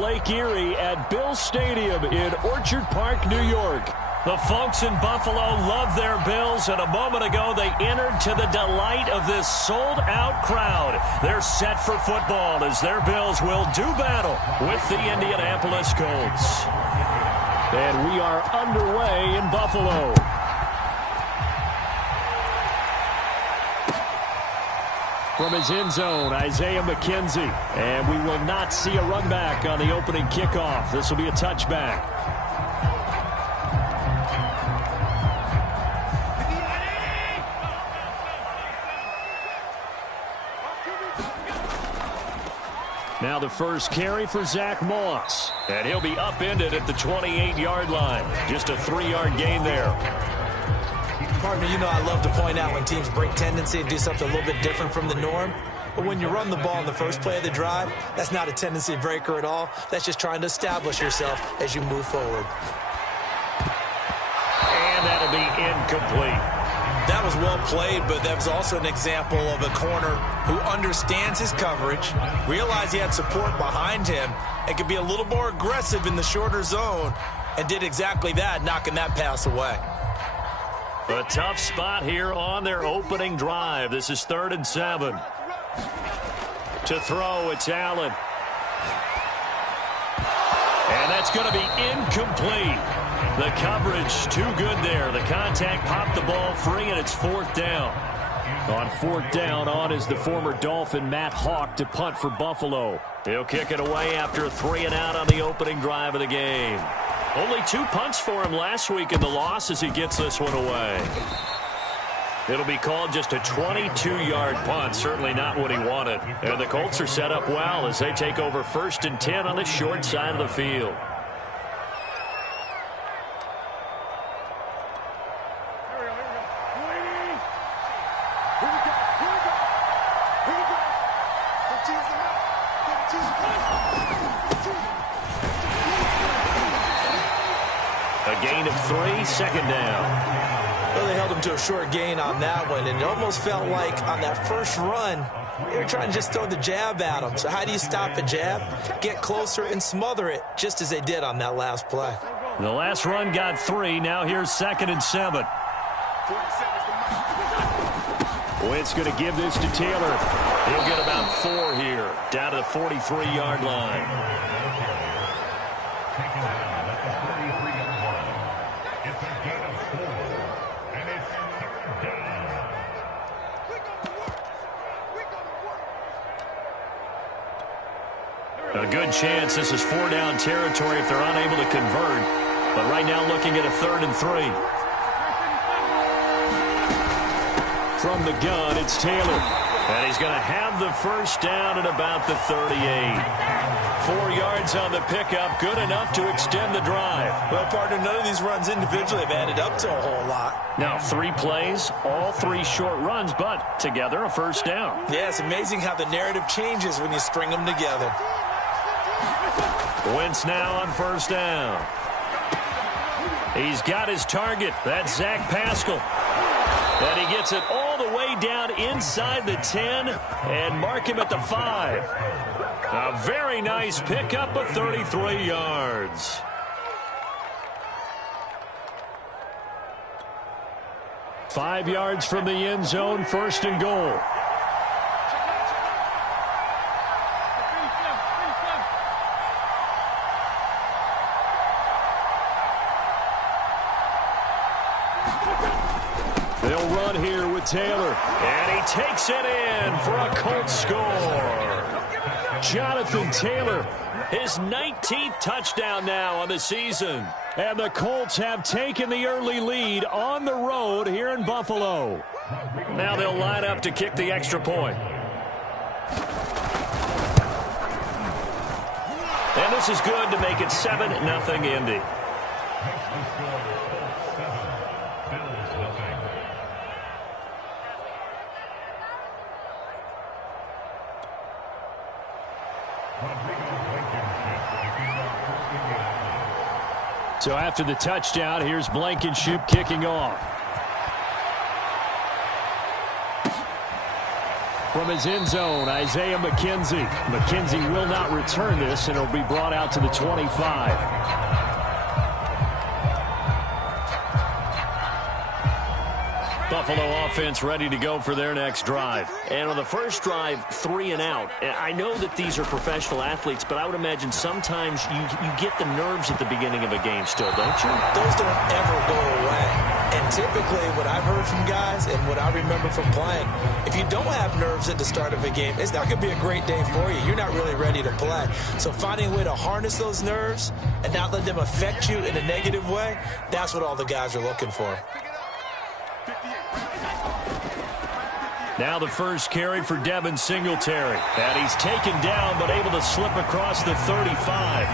Lake Erie at Bill Stadium in Orchard Park, New York. The folks in Buffalo love their Bills, and a moment ago they entered to the delight of this sold-out crowd. They're set for football as their Bills will do battle with the Indianapolis Colts. And we are underway in Buffalo. From his end zone, Isaiah McKenzie. And we will not see a run back on the opening kickoff. This will be a touchback. Now the first carry for Zach Moss. And he'll be upended at the 28-yard line. Just a 3-yard gain there. Partner, you know I love to point out when teams break tendency and do something a little bit different from the norm. But when you run the ball in the first play of the drive, that's not a tendency breaker at all. That's just trying to establish yourself as you move forward. And that'll be incomplete. That was well played, but that was also an example of a corner who understands his coverage, realized he had support behind him, and could be a little more aggressive in the shorter zone, and did exactly that, knocking that pass away. A tough spot here on their opening drive. This is 3rd and 7. To throw, it's Allen. And that's going to be incomplete. The coverage too good there. The contact popped the ball free, and it's 4th down. On 4th down, on is the former Dolphin Matt Hawk to punt for Buffalo. He'll kick it away after a 3-and-out on the opening drive of the game. Only 2 punts for him last week in the loss as he gets this one away. It'll be called just a 22-yard punt. Certainly not what he wanted. And the Colts are set up well as they take over 1st and 10 on the short side of the field. A gain of 3, 2nd down. Well, they held him to a short gain on that one, and it almost felt like on that first run, they were trying to just throw the jab at him. So how do you stop a jab? Get closer and smother it, just as they did on that last play. The last run got 3. Now here's 2nd and 7. Wentz going to give this to Taylor. He'll get about 4 here, down to the 43-yard line. A good chance this is 4-down territory if they're unable to convert. But right now looking at a 3rd and 3. From the gun, it's Taylor. And he's going to have the first down at about the 38. 4 yards on the pickup, good enough to extend the drive. Well, partner, none of these runs individually have added up to a whole lot. Now 3 plays, all 3 short runs, but together a first down. Yeah, it's amazing how the narrative changes when you string them together. Wentz now on 1st down. He's got his target. That's Zach Pascal. And he gets it all the way down inside the 10 and mark him at the 5. A very nice pickup of 33 yards. Five yards from the end zone, 1st and goal. They'll run here with Taylor. And he takes it in for a Colts score. Jonathan Taylor, his 19th touchdown now on the season. And the Colts have taken the early lead on the road here in Buffalo. Now they'll line up to kick the extra point. And this is good to make it 7-0 Indy. So after the touchdown, here's Blankenship kicking off. from his end zone, Isaiah McKenzie. McKenzie will not return this, and it'll be brought out to the 25. Buffalo offense ready to go for their next drive. And on the first drive, 3 and out. I know that these are professional athletes, but I would imagine sometimes you get the nerves at the beginning of a game still, don't you? Those don't ever go away. And typically what I've heard from guys and what I remember from playing, if you don't have nerves at the start of a game, it's not going to be a great day for you. You're not really ready to play. So finding a way to harness those nerves and not let them affect you in a negative way, that's what all the guys are looking for. Now the first carry for Devin Singletary. And he's taken down but able to slip across the 35.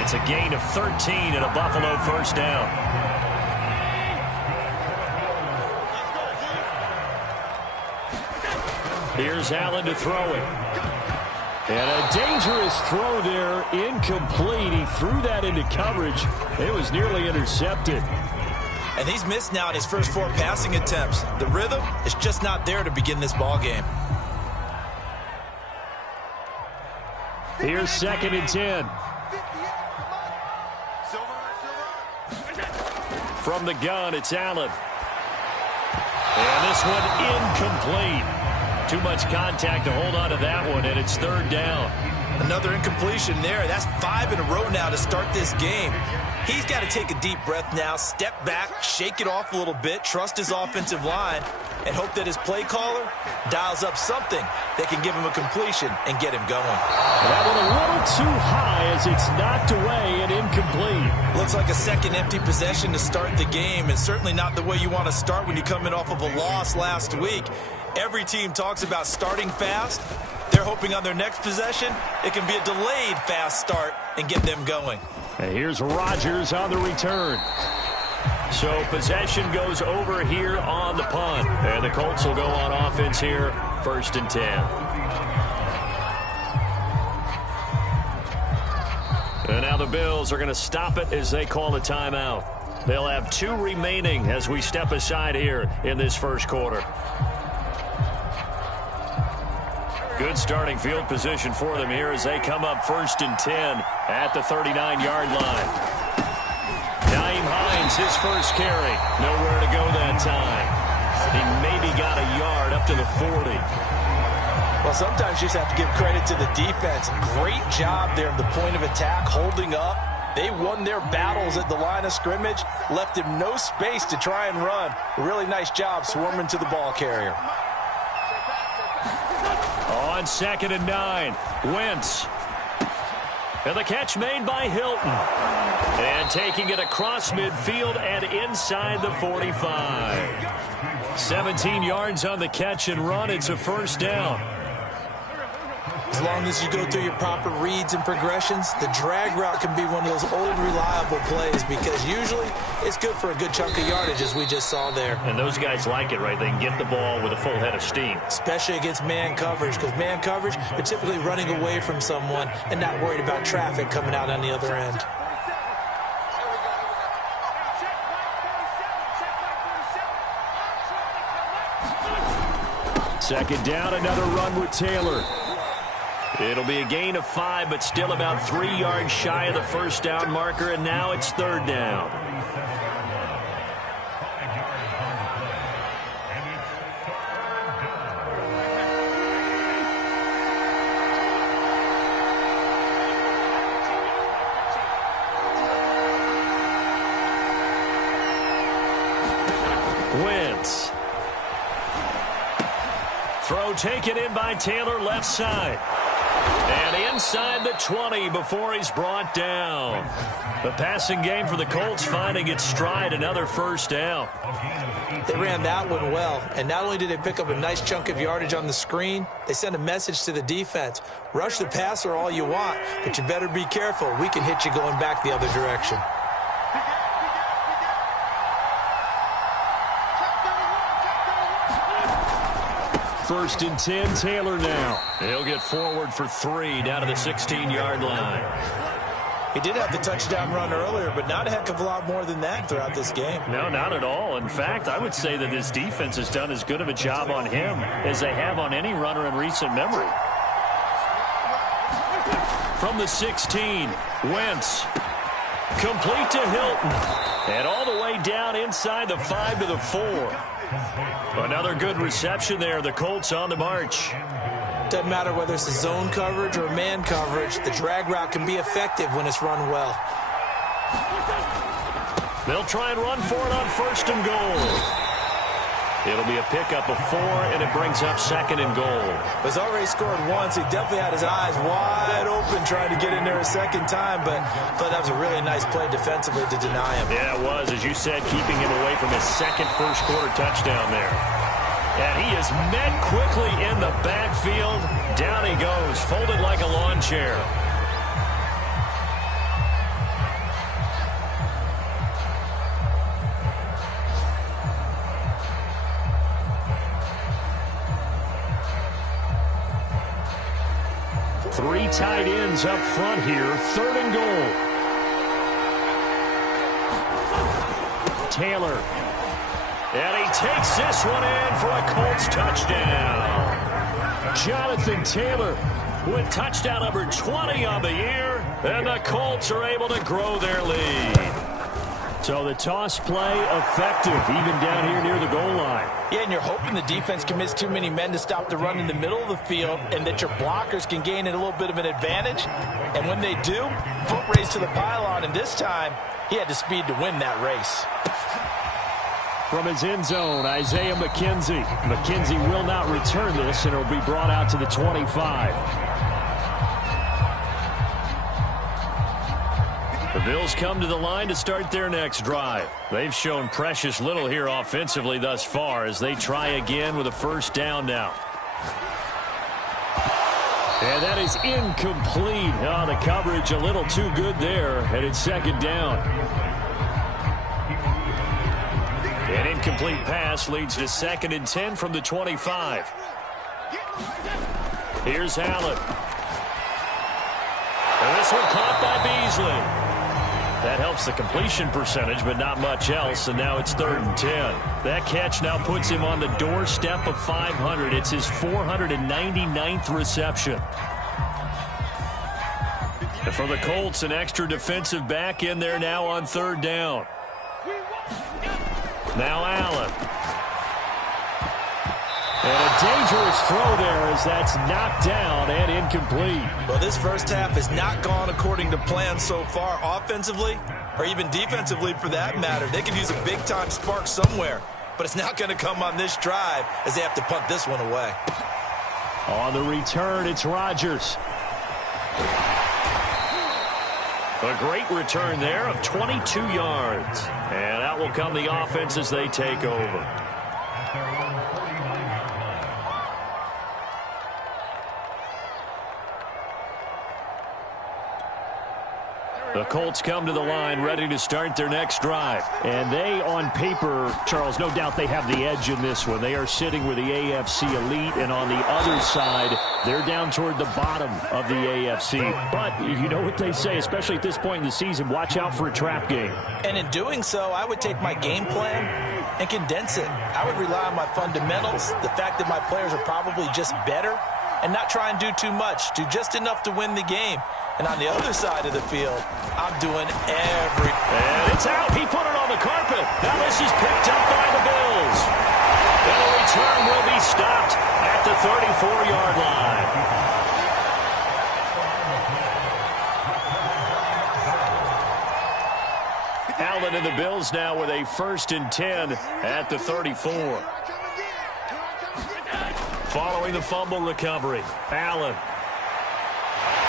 It's a gain of 13 and a Buffalo first down. Here's Allen to throw it. And a dangerous throw there, incomplete. He threw that into coverage. It was nearly intercepted. And he's missed now in his first 4 passing attempts. The rhythm is just not there to begin this ball game. Here's 2nd and 10. From the gun, it's Allen. And this one incomplete. Too much contact to hold on to that one, and it's 3rd down. Another incompletion there. That's 5 in a row now to start this game. He's got to take a deep breath now, step back, shake it off a little bit, trust his offensive line, and hope that his play caller dials up something that can give him a completion and get him going. That one a little too high as it's knocked away and incomplete. Looks like a second empty possession to start the game, and certainly not the way you want to start when you come in off of a loss last week. Every team talks about starting fast. They're hoping on their next possession, it can be a delayed fast start and get them going. And here's Rodgers on the return. So possession goes over here on the punt. And the Colts will go on offense here, 1st and 10. And now the Bills are going to stop it as they call a timeout. They'll have 2 remaining as we step aside here in this first quarter. Good starting field position for them here as they come up 1st and 10 at the 39-yard line. Nyheim Hines, his first carry. Nowhere to go that time. He maybe got a yard up to the 40. Well, sometimes you just have to give credit to the defense. Great job there at the point of attack, holding up. They won their battles at the line of scrimmage, left him no space to try and run. A really nice job swarming to the ball carrier. On 2nd and 9, Wentz. And the catch made by Hilton. And taking it across midfield and inside the 45. 17 yards on the catch and run. It's a first down. As long as you go through your proper reads and progressions, the drag route can be one of those old reliable plays because usually it's good for a good chunk of yardage as we just saw there. And those guys like it, right? They can get the ball with a full head of steam. Especially against man coverage because man coverage, they're typically running away from someone and not worried about traffic coming out on the other end. Second down, another run with Taylor. It'll be a gain of 5, but still about 3 yards shy of the first down marker, and now it's 3rd down. Wentz. Throw taken in by Taylor, left side. And inside the 20 before he's brought down. The passing game for the Colts finding its stride, another first down. They ran that one well, and not only did they pick up a nice chunk of yardage on the screen, they sent a message to the defense. Rush the passer all you want, but you better be careful. We can hit you going back the other direction. First and 10, Taylor now. He'll get forward for 3 down to the 16-yard line. He did have the touchdown run earlier, but not a heck of a lot more than that throughout this game. No, not at all. In fact, I would say that this defense has done as good of a job on him as they have on any runner in recent memory. From the 16, Wentz. Complete to Hilton. And all the way down inside the 5 to the 4. Another good reception there. The Colts on the march. Doesn't matter whether it's a zone coverage or man coverage, the drag route can be effective when it's run well. They'll try and run for it on 1st and goal. It'll be a pickup of 4, and it brings up 2nd and goal. He's already scored once. He definitely had his eyes wide open trying to get in there a second time, but I thought that was a really nice play defensively to deny him. Yeah, it was, as you said, keeping him away from his second first-quarter touchdown there. And he is met quickly in the backfield. Down he goes, folded like a lawn chair. Three tight ends up front here. 3rd and goal. Taylor. And he takes this one in for a Colts touchdown. Jonathan Taylor with touchdown number 20 on the year. And the Colts are able to grow their lead. So the toss play effective, even down here near the goal line. Yeah, and you're hoping the defense commits too many men to stop the run in the middle of the field and that your blockers can gain a little bit of an advantage. And when they do, foot race to the pylon, and this time he had the speed to win that race. From his end zone, Isaiah McKenzie. McKenzie will not return this, and it will be brought out to the 25. The Bills come to the line to start their next drive. They've shown precious little here offensively thus far as they try again with a 1st down now. And that is incomplete. Oh, the coverage a little too good there, and it's 2nd down. An incomplete pass leads to 2nd and 10 from the 25. Here's Allen. And this one caught by Beasley. That helps the completion percentage, but not much else, and now it's 3rd and 10. That catch now puts him on the doorstep of 500. It's his 499th reception. And for the Colts, an extra defensive back in there now on 3rd down. Now Allen. And a dangerous throw there as that's knocked down and incomplete. Well, this first half has not gone according to plan so far offensively or even defensively for that matter. They could use a big-time spark somewhere, but it's not going to come on this drive as they have to punt this one away. On the return, it's Rodgers. A great return there of 22 yards. And out will come the offense as they take over. The Colts come to the line ready to start their next drive. And they, on paper, Charles, no doubt they have the edge in this one. They are sitting with the AFC elite, and on the other side, they're down toward the bottom of the AFC. But you know what they say, especially at this point in the season, watch out for a trap game. And in doing so, I would take my game plan and condense it. I would rely on my fundamentals, the fact that my players are probably just better, and not try and do too much, do just enough to win the game. And on the other side of the field, I'm doing everything. And it's out. He put it on the carpet. Now this is picked up by the Bills. And the return will be stopped at the 34-yard line. Allen and the Bills now with a 1st and 10 at the 34. Following the fumble recovery, Allen.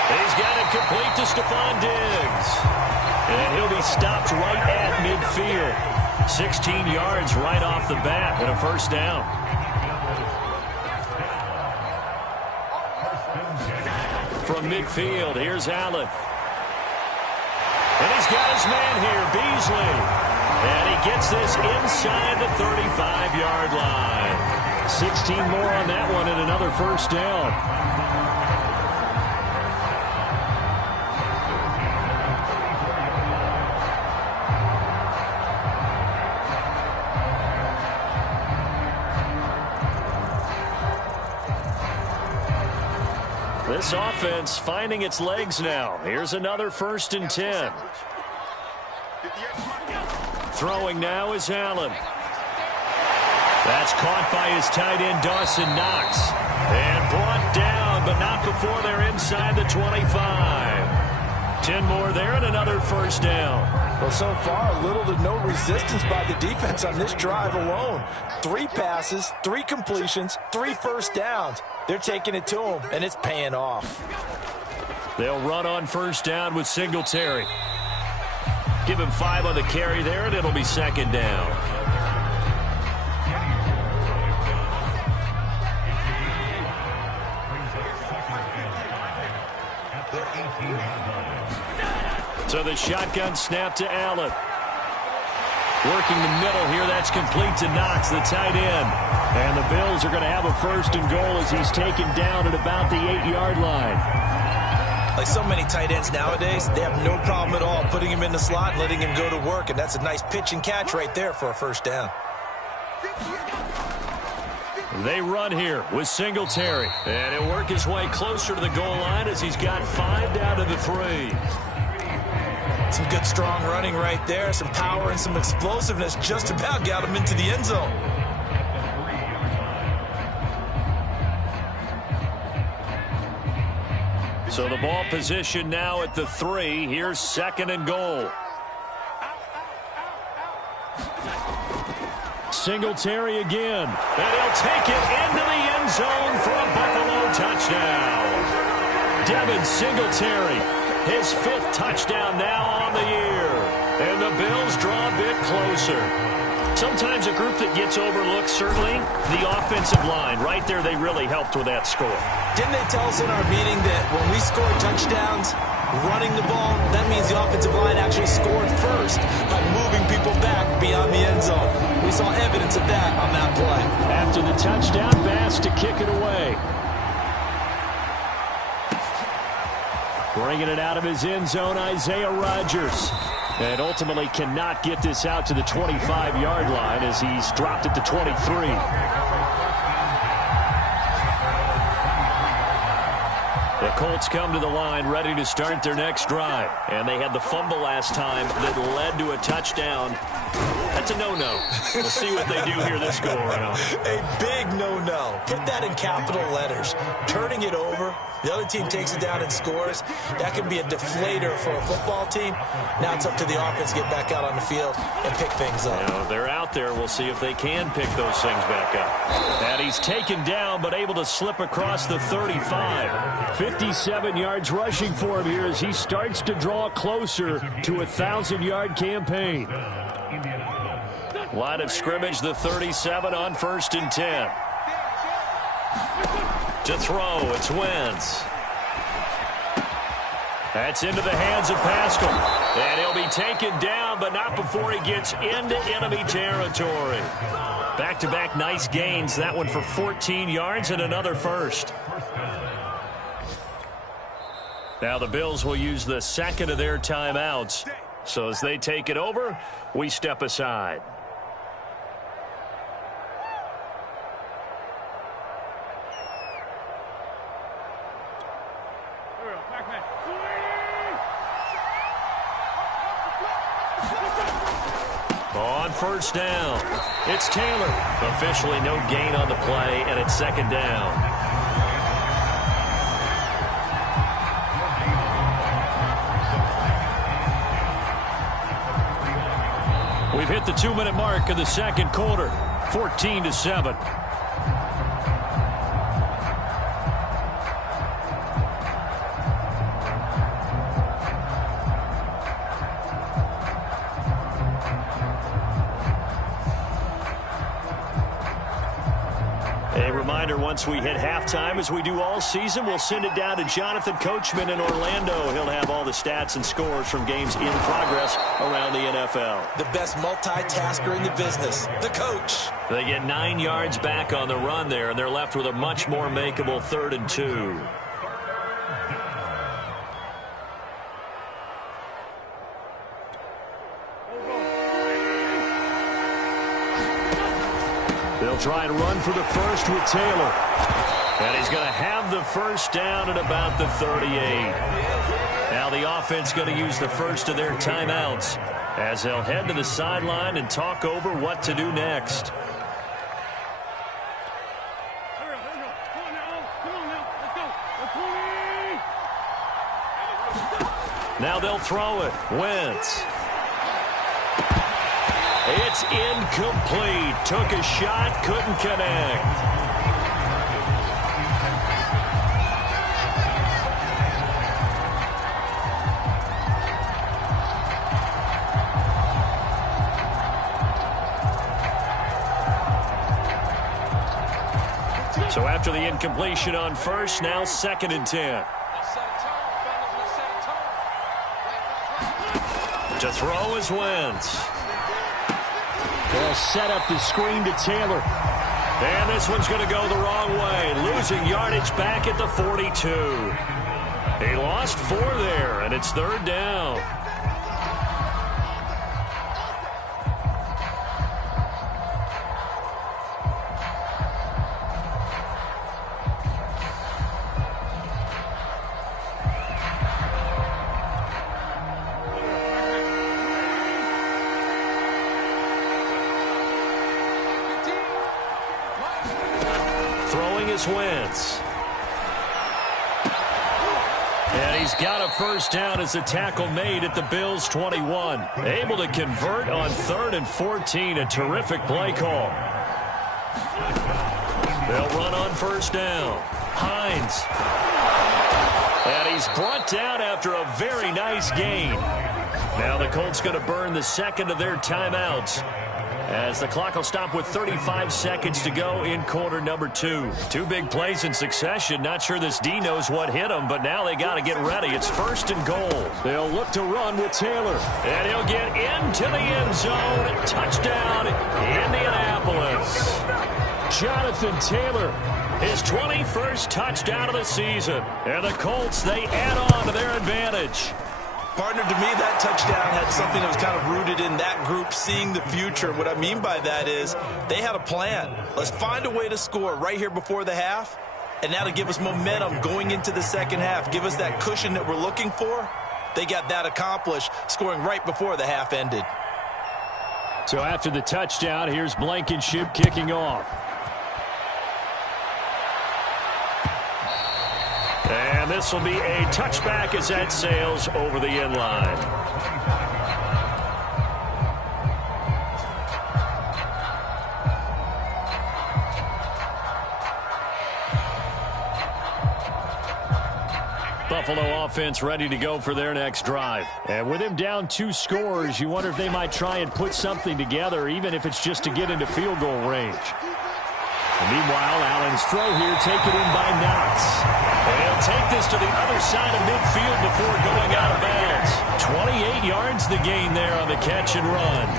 He's got it complete to Stephon Diggs. And he'll be stopped right at midfield. 16 yards right off the bat and a 1st down. From midfield, here's Allen. And he's got his man here, Beasley. And he gets this inside the 35-yard line. 16 more on that one and another 1st down. This offense finding its legs now. Here's another 1st and 10. Throwing now is Allen. That's caught by his tight end, Dawson Knox. And brought down, but not before they're inside the 25. 10 more there and another 1st down. Well, so far, little to no resistance by the defense on this drive alone. 3 passes, 3 completions, 3 1st downs. They're taking it to him, and it's paying off. They'll run on 1st down with Singletary. Give him 5 on the carry there, and it'll be 2nd down. So the shotgun snap to Allen. Working the middle here. That's complete to Knox, the tight end. And the Bills are going to have a 1st and goal as he's taken down at about the 8-yard line. Like so many tight ends nowadays, they have no problem at all putting him in the slot and letting him go to work. And that's a nice pitch and catch right there for a 1st down. They run here with Singletary. And he'll work his way closer to the goal line as he's got 5 down to the 3. Some good strong running right there. Some power and some explosiveness just about got him into the end zone. So the ball position now at the 3. Here's 2nd and goal. Singletary again. And he'll take it into the end zone for a Buffalo touchdown. Devin Singletary, his 5th touchdown now on the year. And the Bills draw a bit closer. Sometimes a group that gets overlooked, certainly, the offensive line. Right there, they really helped with that score. Didn't they tell us in our meeting that when we score touchdowns, running the ball, that means the offensive line actually scored first by moving people back beyond the end zone. We saw evidence of that on that play. After the touchdown pass to kick it away. Bringing it out of his end zone, Isaiah Rodgers. And ultimately cannot get this out to the 25-yard line as he's dropped it to 23. The Colts come to the line ready to start their next drive. And they had the fumble last time that led to a touchdown. That's a no-no. We'll see what they do here this go-around. A big no-no. Put that in capital letters. Turning it over, the other team takes it down and scores. That can be a deflator for a football team. Now it's up to the offense to get back out on the field and pick things up. You know, they're out there. We'll see if they can pick those things back up. And he's taken down but able to slip across the 35. 57 yards rushing for him here as he starts to draw closer to a 1,000-yard campaign. Line of scrimmage, the 37 on 1st and 10. To throw, it's Wentz. That's into the hands of Pascal. And he'll be taken down, but not before he gets into enemy territory. Back-to-back nice gains. That one for 14 yards and another 1st. Now the Bills will use the 2nd of their timeouts. So as they take it over, we step aside. On 1st down, it's Taylor. Officially no gain on the play, and it's 2nd down. We've hit the 2-minute mark of the 2nd quarter, 14-7. A reminder, once we hit halftime, as we do all season, we'll send it down to Jonathan Coachman in Orlando. He'll have all the stats and scores from games in progress around the NFL. The best multitasker in the business, the coach. They get 9 yards back on the run there, and they're left with a much more makeable 3rd and 2. They'll try and run for the 1st with Taylor. And he's going to have the first down at about the 38. Now the offense going to use the first of their timeouts as they'll head to the sideline and talk over what to do next. Now they'll throw it. Wentz. It's incomplete. Took a shot, couldn't connect. So after the incompletion on first, now 2nd and 10. To throw is Wentz. They'll set up the screen to Taylor. And this one's going to go the wrong way. Losing yardage back at the 42. He lost 4 there, and it's 3rd down. Wentz. And he's got a first down as a tackle made at the Bills' 21. Able to convert on 3rd and 14. A terrific play call. They'll run on first down. Hines. And he's brought down after a very nice gain. Now the Colts going to burn the second of their timeouts, as the clock will stop with 35 seconds to go in quarter number 2. 2 big plays in succession. Not sure this D knows what hit him, but now they got to get ready. It's 1st and goal. They'll look to run with Taylor. And he'll get into the end zone. Touchdown, Indianapolis. Jonathan Taylor, his 21st touchdown of the season. And the Colts, they add on to their advantage. Partner, to me, that touchdown had something that was kind of rooted in that group seeing the future. What I mean by that is they had a plan. Let's find a way to score right here before the half, and that'll give us momentum going into the second half. Give us that cushion that we're looking for. They got that accomplished, scoring right before the half ended. So after the touchdown, here's Blankenship kicking off. And this will be a touchback as that sails over the end line. Buffalo offense ready to go for their next drive. And with him down 2 scores, you wonder if they might try and put something together, even if it's just to get into field goal range. And meanwhile, Allen's throw here taken in by Knox. And he'll take this to the other side of midfield before going out of bounds. 28 yards the gain there on the catch and run.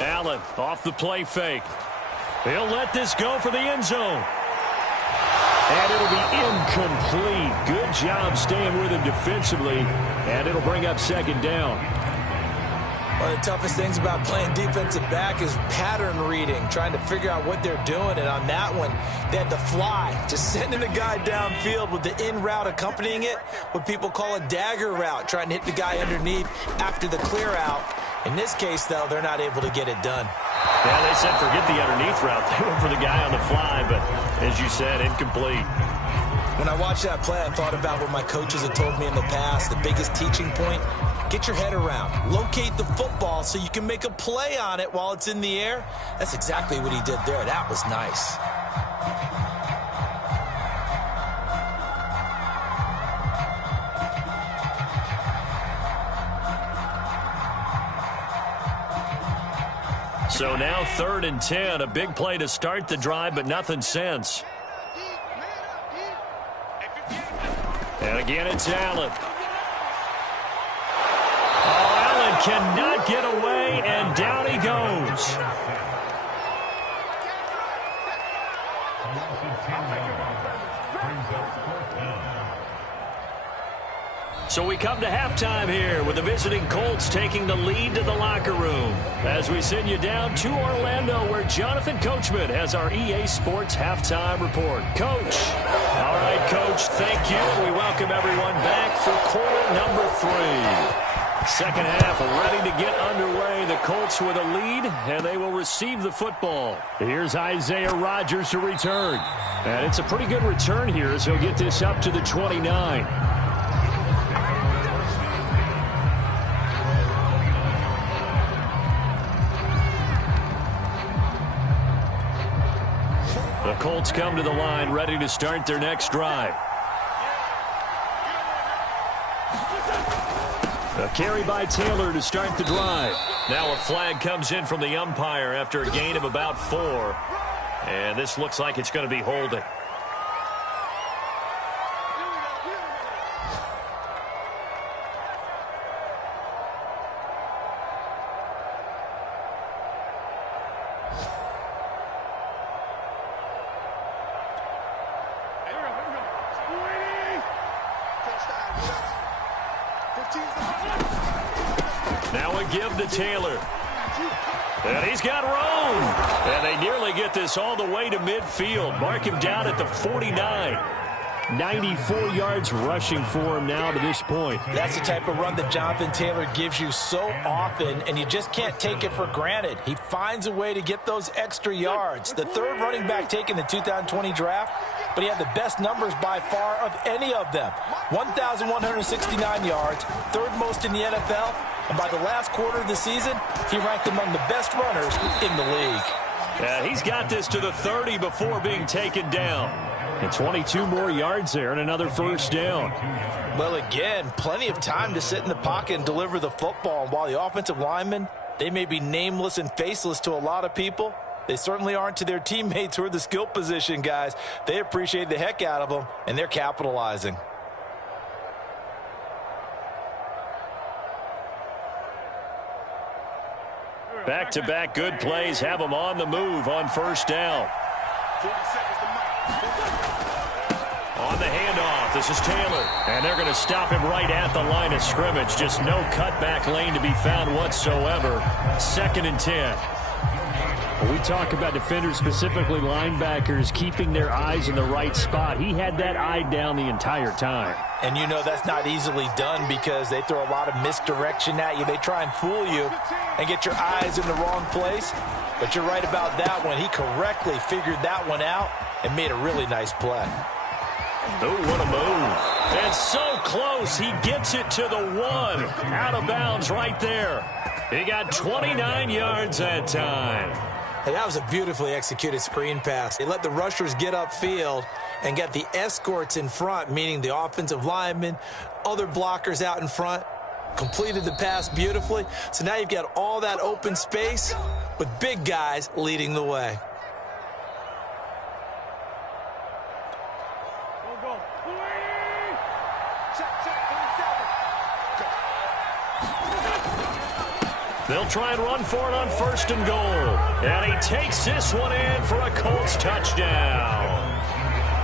Allen off the play fake. He'll let this go for the end zone. And it'll be incomplete. Good job staying with him defensively. And it'll bring up 2nd down. One of the toughest things about playing defensive back is pattern reading, trying to figure out what they're doing. And on that one, they had to fly, just sending a guy downfield with the in route accompanying it, what people call a dagger route, trying to hit the guy underneath after the clear out. In this case, though, they're not able to get it done. Yeah, they said forget the underneath route. They went for the guy on the fly, but as you said, incomplete. When I watched that play, I thought about what my coaches had told me in the past. The biggest teaching point, get your head around. Locate the football so you can make a play on it while it's in the air. That's exactly what he did there. That was nice. So now 3rd and 10, a big play to start the drive, but nothing since. And again, it's Allen. Oh, Allen cannot get away, and down he goes. So we come to halftime here with the visiting Colts taking the lead to the locker room as we send you down to Orlando where Jonathan Coachman has our EA Sports halftime report. Coach. All right, Coach, thank you. We welcome everyone back for quarter number 3. Second half ready to get underway. The Colts with a lead, and they will receive the football. Here's Isaiah Rodgers to return. And it's a pretty good return here as he'll get this up to the 29. The Colts come to the line ready to start their next drive. A carry by Taylor to start the drive. Now a flag comes in from the umpire after a gain of about 4. And this looks like it's going to be holding. Now a give to Taylor. And he's got room. And they nearly get this all the way to midfield. Mark him down at the 49. 94 yards rushing for him now to this point. That's the type of run that Jonathan Taylor gives you so often, and you just can't take it for granted. He finds a way to get those extra yards. The third running back taken in the 2020 draft, but he had the best numbers by far of any of them. 1,169 yards, third most in the NFL, and by the last quarter of the season, he ranked among the best runners in the league. Yeah, he's got this to the 30 before being taken down. And 22 more yards there and another first down. Well, again, plenty of time to sit in the pocket and deliver the football. And while the offensive linemen, they may be nameless and faceless to a lot of people, they certainly aren't to their teammates who are the skill position guys. They appreciate the heck out of them, and they're capitalizing. Back-to-back good plays have them on the move on first down. On the handoff, this is Taylor. And they're going to stop him right at the line of scrimmage. Just no cutback lane to be found whatsoever. 2nd and 10. When we talk about defenders, specifically linebackers, keeping their eyes in the right spot, he had that eye down the entire time. And you know that's not easily done because they throw a lot of misdirection at you. They try and fool you and get your eyes in the wrong place. But you're right about that one. He correctly figured that one out and made a really nice play. Oh, what a move. And so close, he gets it to the 1. Out of bounds right there. He got 29 yards that time. Hey, that was a beautifully executed screen pass. They let the rushers get upfield and get the escorts in front, meaning the offensive linemen, other blockers out in front, completed the pass beautifully. So now you've got all that open space with big guys leading the way. They'll try and run for it on 1st and goal. And he takes this one in for a Colts touchdown.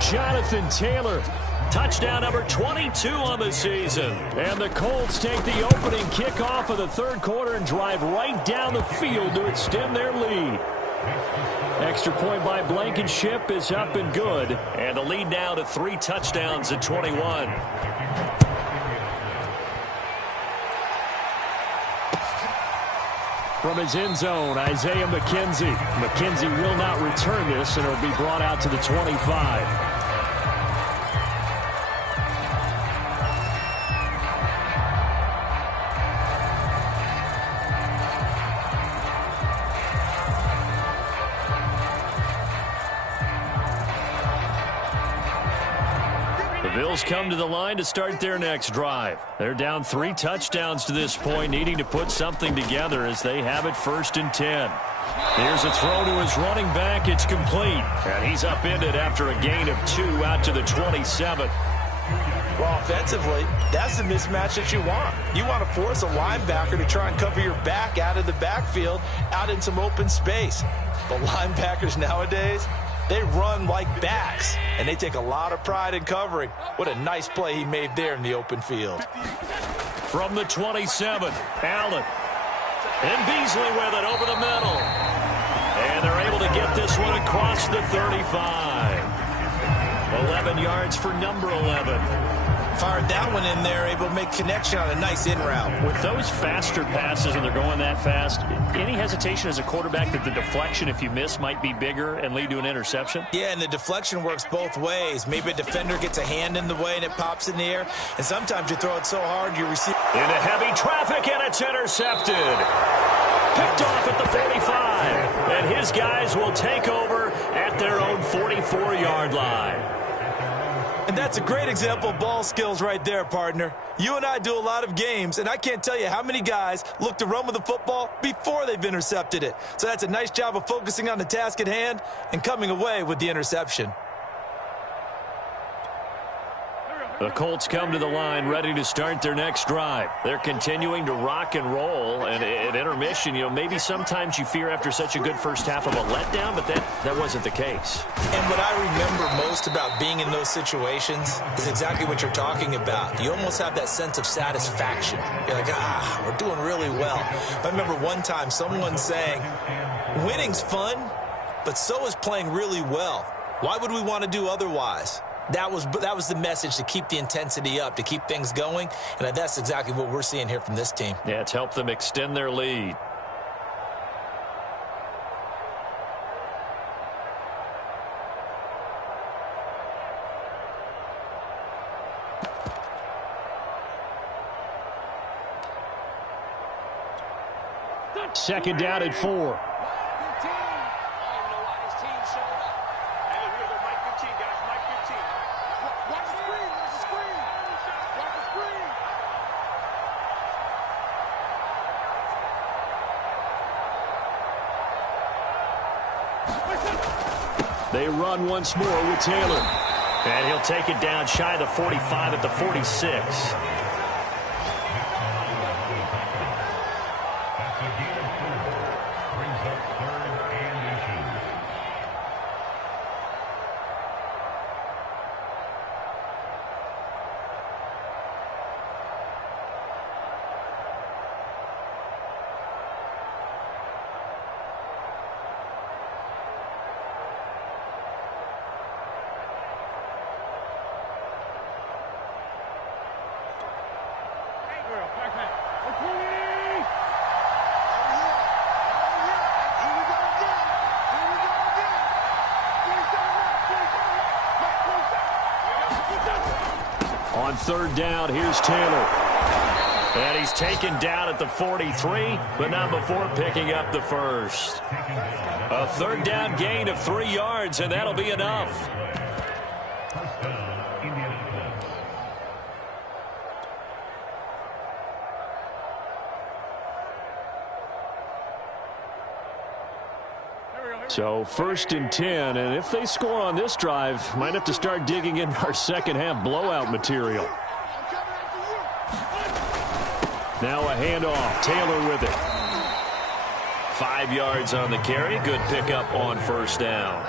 Jonathan Taylor, touchdown number 22 on the season. And the Colts take the opening kickoff of the 3rd quarter and drive right down the field to extend their lead. Extra point by Blankenship is up and good. And the lead now to 3 touchdowns at 21. From his end zone, Isaiah McKenzie. McKenzie will not return this, and it'll be brought out to the 25. The Bills come to the line to start their next drive. They're down 3 touchdowns to this point, needing to put something together as they have it 1st and 10. Here's a throw to his running back. It's complete. And he's upended after a gain of 2 out to the 27. Well, offensively, that's the mismatch that you want. You want to force a linebacker to try and cover your back out of the backfield, out in some open space. But linebackers nowadays, They run like backs, and they take a lot of pride in covering. What a nice play he made there in the open field. From the 27, Allen. And Beasley with it over the middle. And they're able to get this one across the 35. 11 yards for number 11. Fired that one in there, able to make connection on a nice in route. With those faster passes and they're going that fast, any hesitation as a quarterback that the deflection, if you miss, might be bigger and lead to an interception? Yeah, and the deflection works both ways. Maybe a defender gets a hand in the way and it pops in the air. And sometimes you throw it so hard you receive. Into heavy traffic, and it's intercepted. Picked off at the 45. And his guys will take over at their own 44-yard line. And that's a great example of ball skills right there, partner. You and I do a lot of games, and I can't tell you how many guys look to run with the football before they've intercepted it. So that's a nice job of focusing on the task at hand and coming away with the interception. The Colts come to the line ready to start their next drive. They're continuing to rock and roll, and at intermission, maybe sometimes you fear after such a good first half of a letdown, but that wasn't the case. And what I remember most about being in those situations is exactly what you're talking about. You almost have that sense of satisfaction. You're like, we're doing really well. I remember one time someone saying, winning's fun, but so is playing really well. Why would we want to do otherwise? That was the message, to keep the intensity up, to keep things going, and that's exactly what we're seeing here from this team. Yeah, it's helped them extend their lead. Second down at 4. They run once more with Taylor. And he'll take it down shy of the 45 at the 46. On third down, here's Taylor. And he's taken down at the 43, but not before picking up the first. A third down gain of 3 yards, and that'll be enough. So first and 10, and if they score on this drive, might have to start digging in our second half blowout material. Now a handoff. Taylor with it. 5 yards on the carry. Good pickup on first down.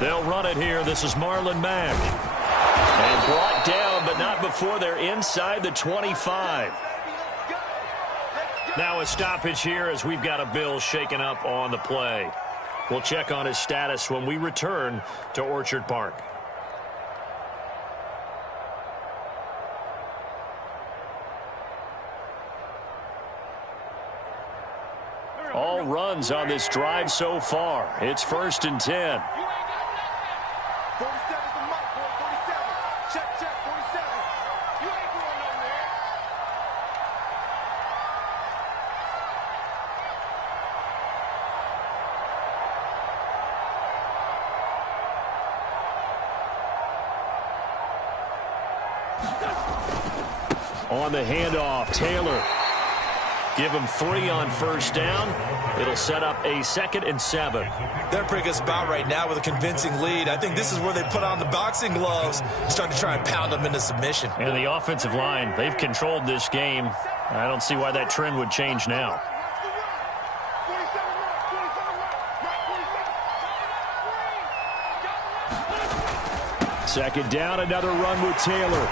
They'll run it here. This is Marlon Mack. And brought down, but not before they're inside the 25. Now a stoppage here as we've got a Bill shaken up on the play. We'll check on his status when we return to Orchard Park. All runs on this drive so far. It's first and 10. on the handoff. Taylor. Give him 3 on first down. It'll set up a 2nd and 7. They're in a pretty good spot right now with a convincing lead. I think this is where they put on the boxing gloves and start to try and pound them into submission. And the offensive line, they've controlled this game. I don't see why that trend would change now. Second down, another run with Taylor.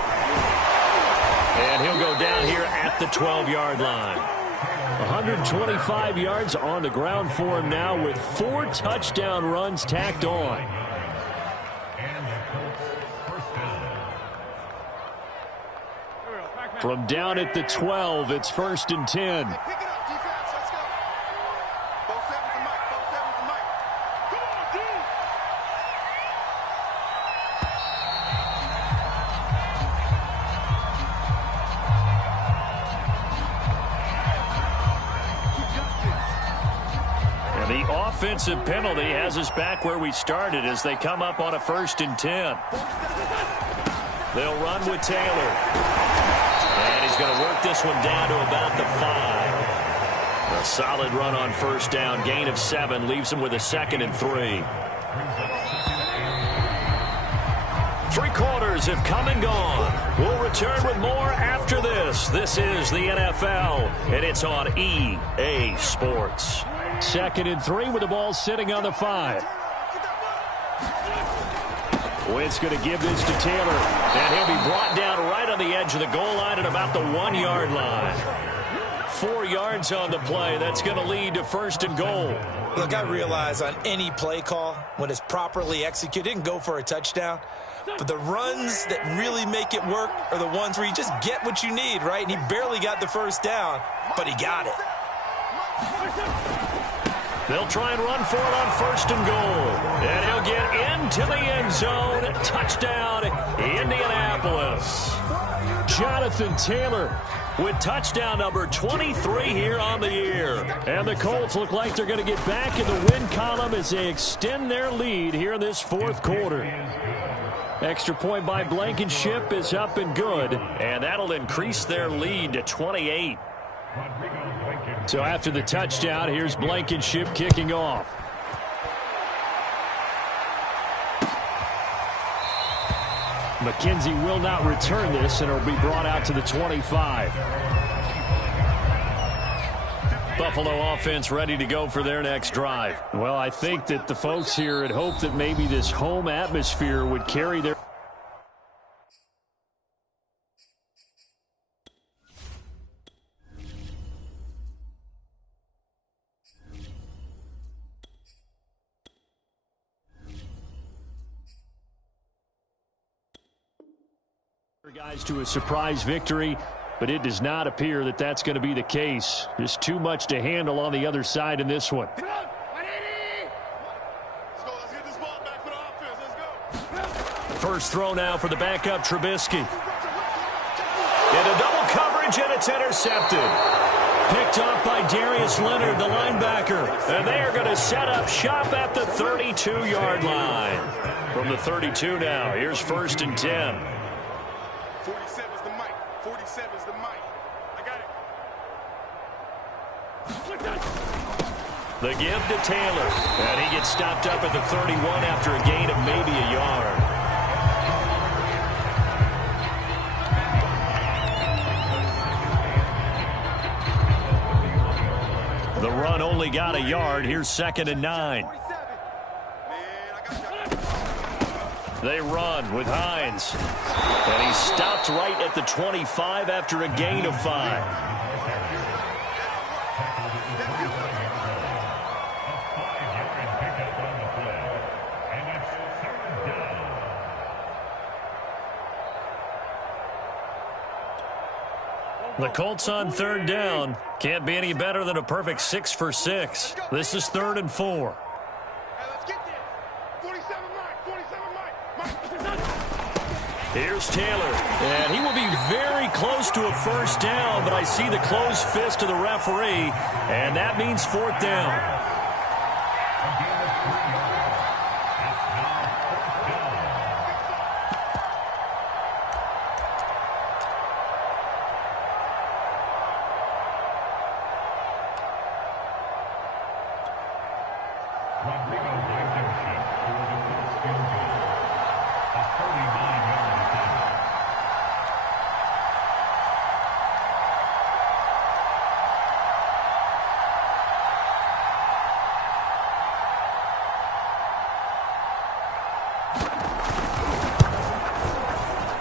And he'll go down here at the 12-yard line. 125 yards on the ground for him now with 4 touchdown runs tacked on. From down at the 12, it's 1st and 10. Offensive penalty has us back where we started as they come up on a 1st and 10. They'll run with Taylor. And he's going to work this one down to about the 5. A solid run on first down. Gain of 7 leaves him with a 2nd and 3. 3 quarters have come and gone. We'll return with more after this. This is the NFL, and it's on EA Sports. 2nd and 3 with the ball sitting on the 5. Wentz going to give this to Taylor, and he'll be brought down right on the edge of the goal line at about the 1-yard line. 4 yards on the play. That's going to lead to 1st and goal. Look, I realize on any play call, when it's properly executed, it can go for a touchdown. But the runs that really make it work are the ones where you just get what you need, right? And he barely got the first down, but he got it. They'll try and run for it on 1st and goal. And he'll get into the end zone. Touchdown, Indianapolis. Jonathan Taylor with touchdown number 23 here on the year. And the Colts look like they're going to get back in the win column as they extend their lead here in this 4th quarter. Extra point by Blankenship is up and good. And that'll increase their lead to 28. So after the touchdown, here's Blankenship kicking off. McKenzie will not return this, and it'll be brought out to the 25. Buffalo offense ready to go for their next drive. Well, I think that the folks here had hoped that maybe this home atmosphere would carry their... guys to a surprise victory, but it does not appear that that's going to be the case. There's too much to handle on the other side in this one. Let's get this ball back for the offense. Let's go. First throw now for the backup Trubisky. Into double coverage, and it's intercepted. Picked up by Darius Leonard, the linebacker. And they are going to set up shop at the 32-yard line. From the 32 now, here's 1st and 10. 47's the mic. 47's the mic. I got it. The give to Taylor. And he gets stopped up at the 31 after a gain of maybe a yard. The run only got a yard. Here's 2nd and 9. They run with Hines. And he's stopped right at the 25 after a gain of 5. The Colts on 3rd down. Can't be any better than a perfect 6 for 6. This is 3rd and 4. Here's Taylor, and he will be very close to a first down, but I see the closed fist of the referee, and that means 4th down.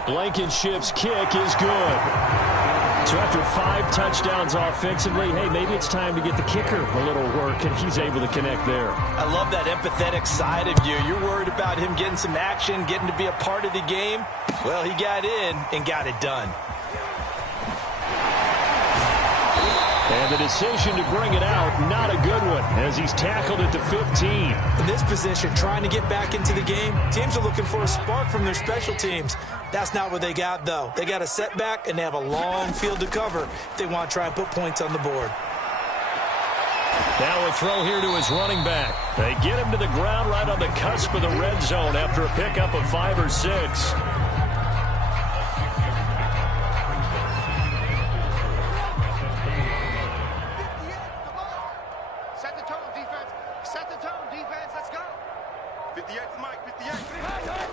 Blankenship's kick is good. So after 5 touchdowns offensively, hey, maybe it's time to get the kicker a little work, and he's able to connect there. I love that empathetic side of you. You're worried about him getting some action, getting to be a part of the game. Well, he got in and got it done. And the decision to bring it out, not a good one, as he's tackled at the 15. In this position, trying to get back into the game, teams are looking for a spark from their special teams. That's not what they got, though. They got a setback, and they have a long field to cover if they want to try and put points on the board. Now a throw here to his running back. They get him to the ground right on the cusp of the red zone after a pickup of 5 or 6.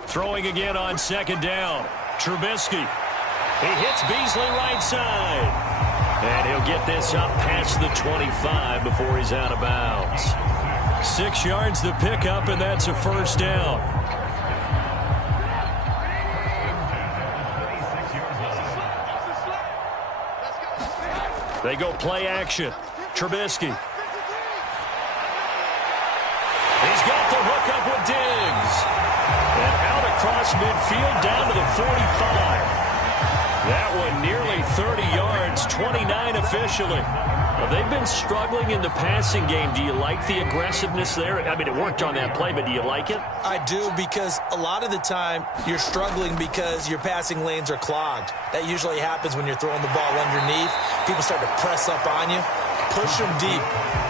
Throwing again on second down. Trubisky. He hits Beasley right side. And he'll get this up past the 25 before he's out of bounds. 6 yards the pickup, and that's a first down. They go play action. Trubisky. He's got the hook up with Diggs. And out across midfield down to the 45. That one nearly 30 yards, 29 officially. Well, they've been struggling in the passing game. Do you like the aggressiveness there? I mean, it worked on that play, but do you like it? I do, because a lot of the time you're struggling because your passing lanes are clogged. That usually happens when you're throwing the ball underneath. People start to press up on you. Push them deep.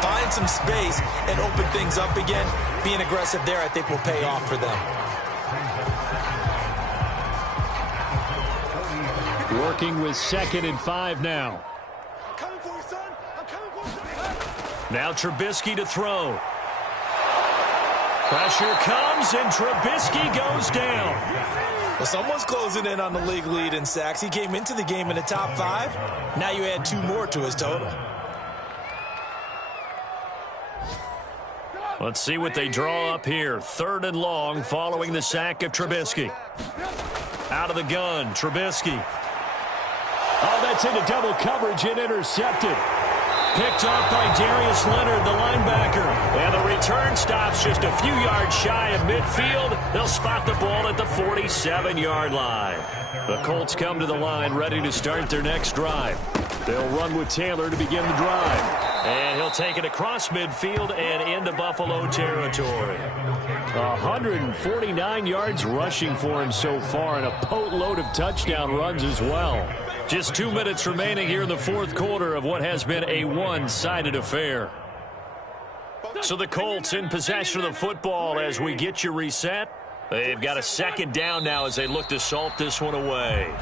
Find some space and open things up again. Being aggressive there, I think, will pay off for them. Working with 2nd and 5 now. I'm coming for you, son. I'm coming for you. Now Trubisky to throw. Pressure comes, and Trubisky goes down. Well, someone's closing in on the league lead in sacks. He came into the game in the top 5. Now you add 2 more to his total. Let's see what they draw up here. 3rd and long following the sack of Trubisky. Out of the gun, Trubisky. Oh, that's into double coverage and intercepted. Picked off by Darius Leonard, the linebacker. And the return stops just a few yards shy of midfield. They'll spot the ball at the 47-yard line. The Colts come to the line ready to start their next drive. They'll run with Taylor to begin the drive. And he'll take it across midfield and into Buffalo territory. 149 yards rushing for him so far, and a boatload of touchdown runs as well. Just 2 minutes remaining here in the 4th quarter of what has been a one-sided affair. So the Colts in possession of the football as we get you reset. They've got a 2nd down now as they look to salt this one away.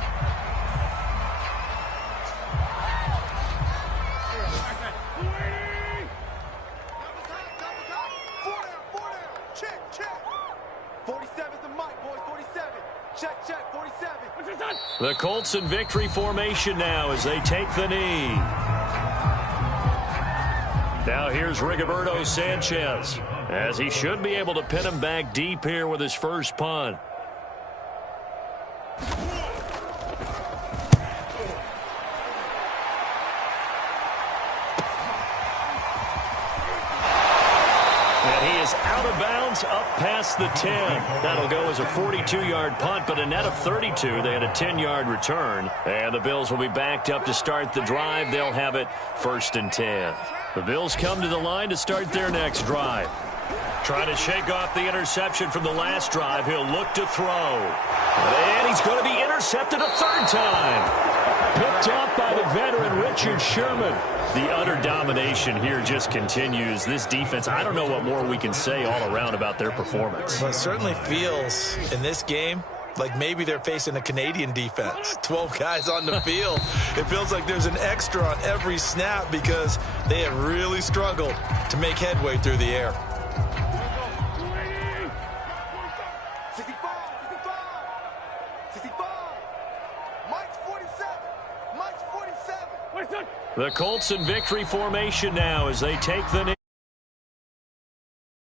The Colts in victory formation now as they take the knee. Now here's Rigoberto Sanchez, as he should be able to pin him back deep here with his first punt. Out of bounds, up past the 10. That'll go as a 42-yard punt, but a net of 32. They had a 10-yard return. And the Bills will be backed up to start the drive. They'll have it 1st and 10. The Bills come to the line to start their next drive. Trying to shake off the interception from the last drive. He'll look to throw. And he's going to be intercepted a 3rd time. Picked off by the veteran Richard Sherman. The utter domination here just continues. This defense, I don't know what more we can say all around about their performance. Well, it certainly feels in this game like maybe they're facing a Canadian defense. 12 guys on the field. It feels like there's an extra on every snap because they have really struggled to make headway through the air. 65. Mike's 47. Mike's 47. The Colts in victory formation now as they take the knee.